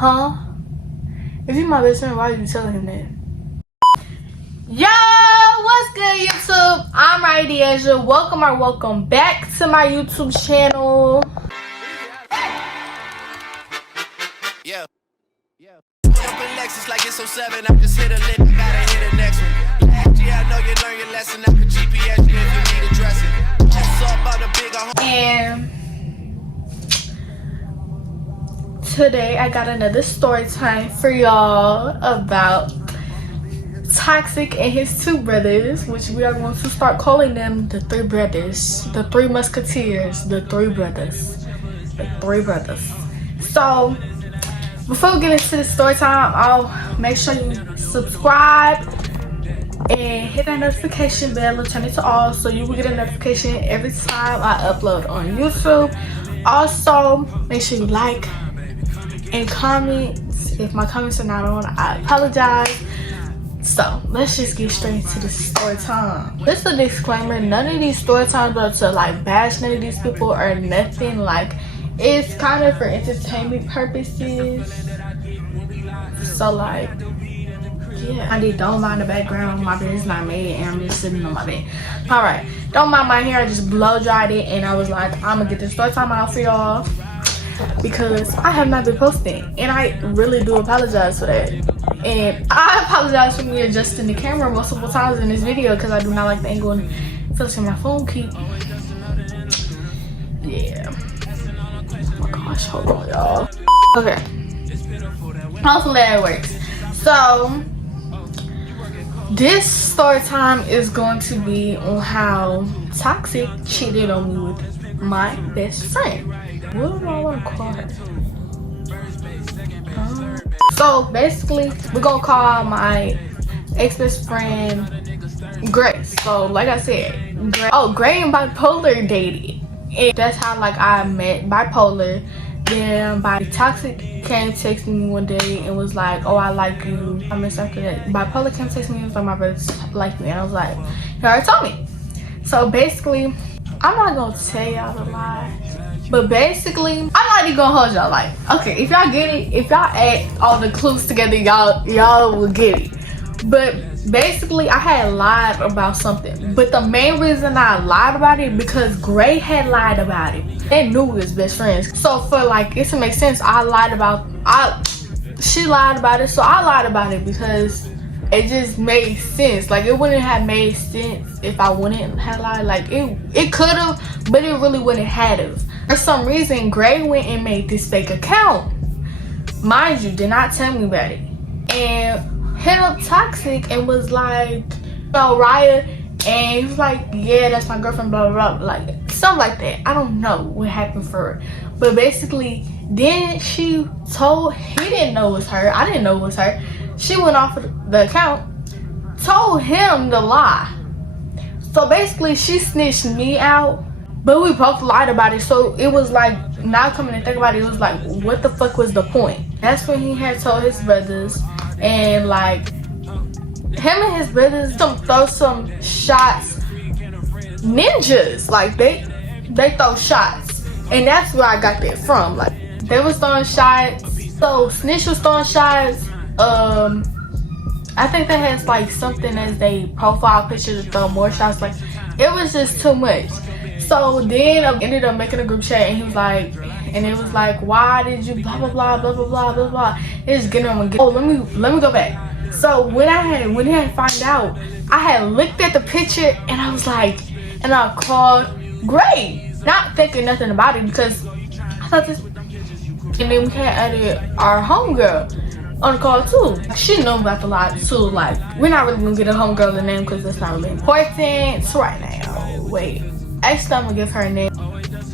Huh? If you my best friend, why you telling him that? Yo, what's good, YouTube? I'm Raideasia. Welcome back to my YouTube channel. Yeah. Jumping Lexus like it's 07. I just hit a lick, gotta hit the next one. Last year, I know you learned your lesson. I could GPS you if you need addressing. What's up about the bigger And today I got another story time for y'all about Toxic and his two brothers, which we are going to start calling them the three brothers, the three musketeers, the three brothers. So before we get into the story time, I'll make sure you subscribe and hit that notification bell and turn it to all so you will get a notification every time I upload on YouTube. Also, make sure you like and comment. If my comments are not on, I apologize. So let's just get straight into the story time. Just a disclaimer, none of these story times are to like bash none of these people or nothing. Like, it's kind of for entertainment purposes. So like, yeah, I don't mind the background. My bed is not made and I'm just sitting on my bed. All right, don't mind my hair. I just blow dried it and I was like, I'm gonna get this story time out for y'all because I have not been posting and I really do apologize for that. And I apologize for me adjusting the camera multiple times in this video because I do not like the angle and feels like my phone keep. Yeah. Oh my gosh, hold on, y'all. Okay. Hopefully that works. So this story time is going to be on how Toxic cheated on me with my best friend. What do I want to call her? So basically, we're gonna call my ex-best friend Grace. So like I said, Gray and Bipolar dated, and that's how like I met Bipolar. Then Toxic came text me one day and was like, oh, I like you. I miss after that. Bipolar came text me and was like, my brothers like me, and I was like, you already told me. So basically, I'm not gonna tell y'all the lie. But basically, I'm not even gonna hold y'all. Like, okay, if y'all get it, if y'all add all the clues together, y'all will get it. But basically, I had lied about something. But the main reason I lied about it because Gray had lied about it. They knew we was best friends. So for like it to make sense, she lied about it, so I lied about it because it just made sense. Like, it wouldn't have made sense if I wouldn't have lied. Like, it could have, but it really wouldn't have. For some reason, Gray went and made this fake account. Mind you, did not tell me about it. And hit up Toxic and was like, Raya. And he was like, yeah, that's my girlfriend, blah, blah, blah. Like, something like that. I don't know what happened for her. But basically, then she told, he didn't know it was her. I didn't know it was her. She went off of the account, told him the lie. So basically, she snitched me out, but we both lied about it. So it was like, now coming to think about it, it was like, what the fuck was the point? That's when he had told his brothers, and like, him and his brothers throw some shots, ninjas. Like, they throw shots, and that's where I got that from. Like, they was throwing shots. So Snitch was throwing shots. I think they had like something as they profile picture to throw more shots. Like, it was just too much. So then I ended up making a group chat, and he was like, and it was like, why did you blah blah blah blah blah blah blah blah. It's getting on. Oh, let me go back. So when I had found out, I had looked at the picture and I was like, and I called Gray, not thinking nothing about it because I thought this. And then we had added our homegirl on the call too. She knew about the lie too. Like, we're not really gonna get a homegirl a name because that's not really important right now. Wait, actually I'm gonna give her a name.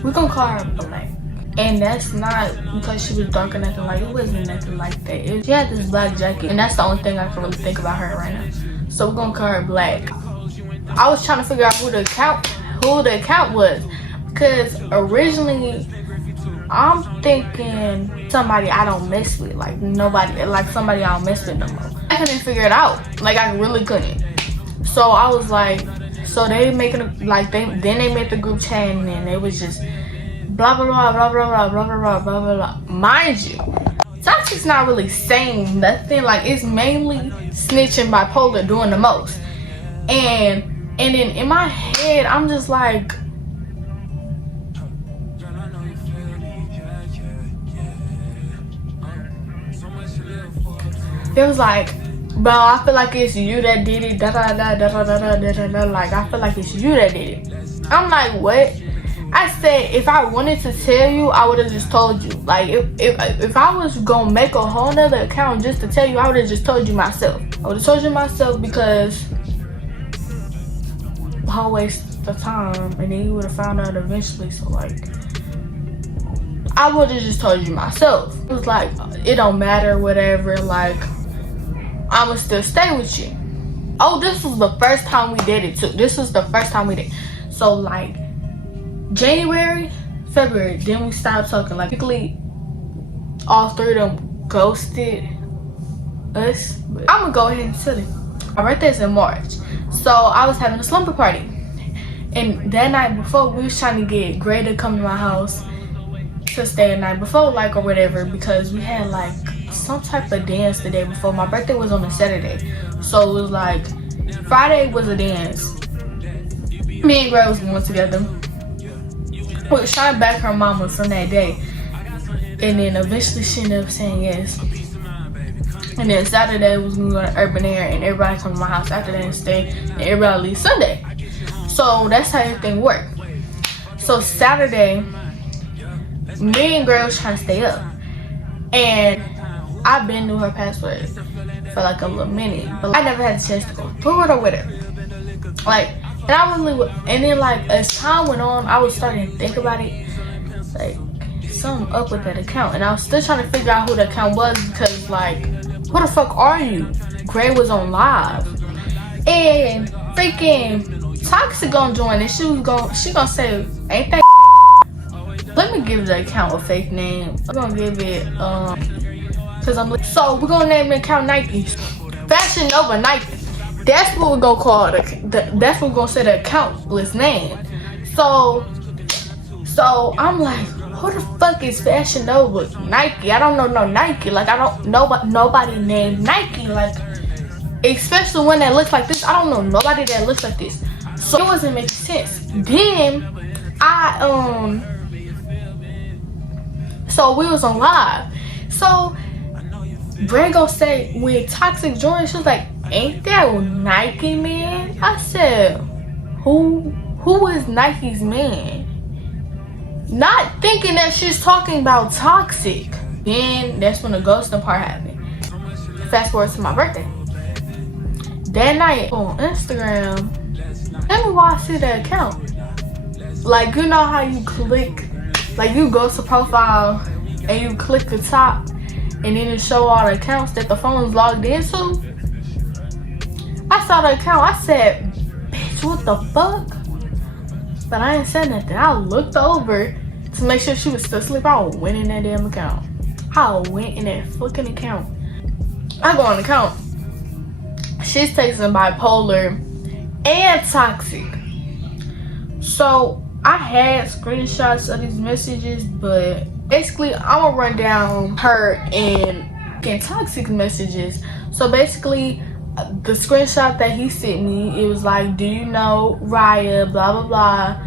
We're gonna call her Black. And that's not because she was dark or nothing. Like, it wasn't nothing like that. She had this black jacket, and that's the only thing I can really think about her right now. So we're gonna call her Black. I was trying to figure out who the account was, because originally I'm thinking somebody I don't mess with, like nobody, like somebody I don't mess with no more. I couldn't figure it out. Like, I really couldn't. So I was like, so they making like then they made the group chat, and then it was just blah blah blah blah blah blah blah blah blah blah blah. Mind you, Toxic's not really saying nothing. Like, it's mainly snitching, bipolar doing the most. And then in my head, I'm just like, it was like, bro, I feel like it's you that did it, da da da da da da da da da. Like, I feel like it's you that did it. I'm like, what? I said, if I wanted to tell you, I would have just told you. Like, if I was gonna make a whole nother account just to tell you, I would have just told you myself. I would have told you myself, because whole waste of time, and then you would have found out eventually. So like, I would have just told you myself. It was like, it don't matter, whatever. Like, I'ma still stay with you. Oh, this was the first time we did it too. This was the first time we did. So like, January, February, then we stopped talking. Like, basically, all three of them ghosted us. But I'm gonna go ahead and tell it. My birthday's in March, so I was having a slumber party, and that night before, we was trying to get Gray to come to my house to stay the night before, like, or whatever, because we had like some type of dance the day before. My birthday was on a Saturday, so it was like Friday was a dance. Me and Gray was going together. We was trying to back her mama from that day, and then eventually she ended up saying yes. And then Saturday was going to go to Urban Air, and everybody come to my house after that and stay, and everybody leave Sunday. So that's how everything worked. So Saturday, me and Gray was trying to stay up, and I've been knew her password for like a little minute, but I never had a chance to go through it or whatever. Like, and I really, and then like as time went on, I was starting to think about it, like something up with that account, and I was still trying to figure out who the account was, because like, who the fuck are you? Gray was on live, and freaking Toxic gonna join, and she gonna say, ain't that? Let me give the account a fake name. I'm gonna give it cause so we're gonna name the account Nike, Fashion Nova Nike. That's what we're gonna call it. That's what we're gonna say the account list name. So I'm like, who the fuck is Fashion Nova Nike? I don't know no Nike. Like, I don't know nobody named Nike. Like, especially one that looks like this. I don't know nobody that looks like this. So it wasn't making sense. Then so we was on live. So Bray go say, when Toxic joined, she was like, ain't that Nike man? I said, who is Nike's man? Not thinking that she's talking about Toxic. Then that's when the ghosting part happened. Fast forward to my birthday. That night on Instagram, let me watch see the account. Like, you know how you click, like you go to profile and you click the top, and then it show all the accounts that the phone is logged into. I saw the account. I said, bitch, what the fuck? But I ain't said nothing. I looked over to make sure she was still asleep. I went in that damn account. I went in that fucking account. I go on the account. She's texting bipolar and Toxic. So I had screenshots of these messages, but basically I'm gonna run down her and Toxic messages. So basically, the screenshot that he sent me, it was like, do you know Raya, blah blah blah,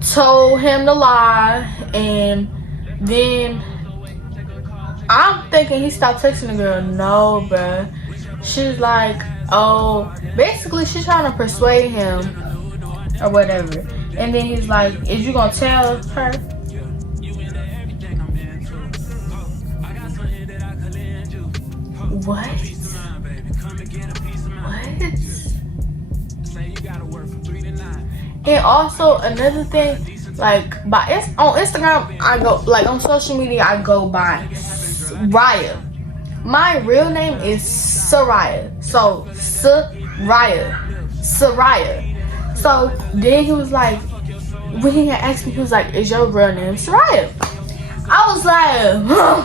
told him to lie. And then I'm thinking he stopped texting the girl. No, bruh. She's like, oh, basically she's trying to persuade him or whatever. And then he's like, is you gonna tell her? What? And also another thing, like on Instagram, I go, like on social media, I go by Raya. My real name is Soraya. So Soraya. So then he was like, when he had asked me, he was like, is your real name Soraya? I was like, huh.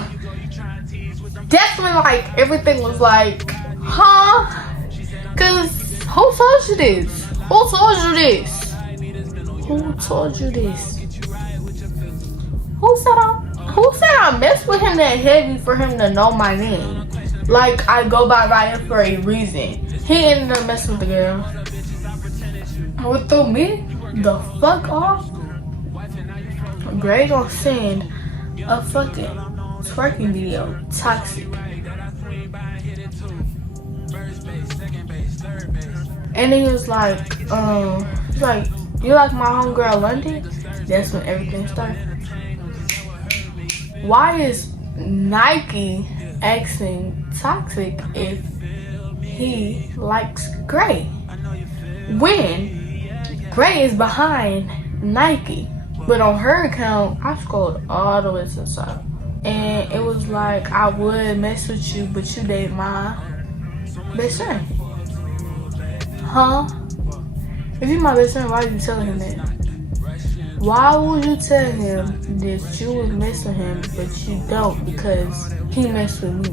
That's when like everything was like, huh? Cause who told you this? Who told you this? Who told you this? Who said Who said I mess with him that heavy for him to know my name? Like, I go by Ryan for a reason. He ended up messing with the girl. What threw me the fuck off? Gray gonna send a fucking twerking video. Toxic. And then he was like, you like my homegirl London? That's when everything started. Why is Nike asking Toxic if he likes Gray? When Gray is behind Nike. But on her account, I scrolled all the way to the side. And it was like, I would mess with you, but you date my best friend. Huh? If you're my best friend, why are you telling him that? Why would you tell him that you would mess with him, but you don't because he messed with me?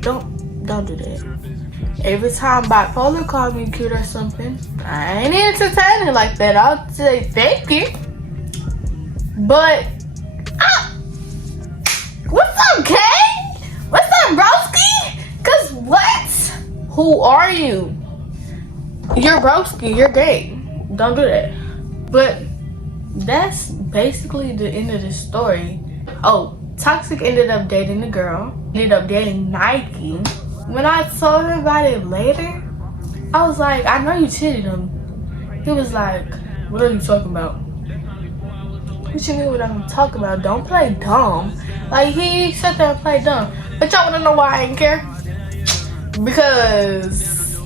Don't do that. Every time Bipolar called me cute or something, I ain't entertaining like that. I'll say thank you. But, what's up, Kay? What's up, broski? Cause what? Who are you? You're broski, you're gay. Don't do that. But that's basically the end of the story. Oh, Toxic ended up dating the girl. Ended up dating Nike. When I told her about it later, I was like, I know you cheated him. He was like, what are you talking about? What you mean what I'm talking about? Don't play dumb. Like, he sat there and played dumb. But y'all wanna know why I didn't care? Because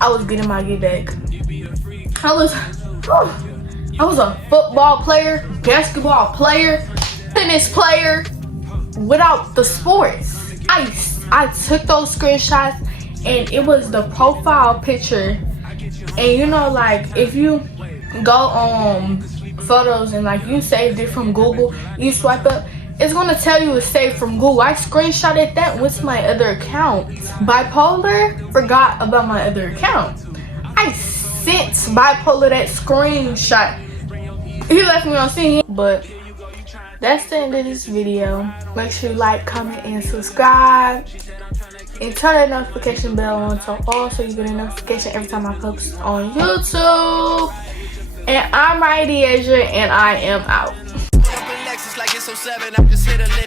I was getting my get back. I was a football player, basketball player, tennis player, without the sports. I took those screenshots and it was the profile picture. And you know, like, if you go on photos and like you saved it from Google, you swipe up, it's gonna tell you it's saved from Google. I screenshotted that with my other account. Bipolar forgot about my other account. I sent Bipolar that screenshot. He left me on scene, but that's the end of this video. Make sure you like, comment, and subscribe. And turn that notification bell on to all so you get a notification every time I post on YouTube. And I'm Ryan Deasia, and I am out. Like it's 07, I just hit a lit.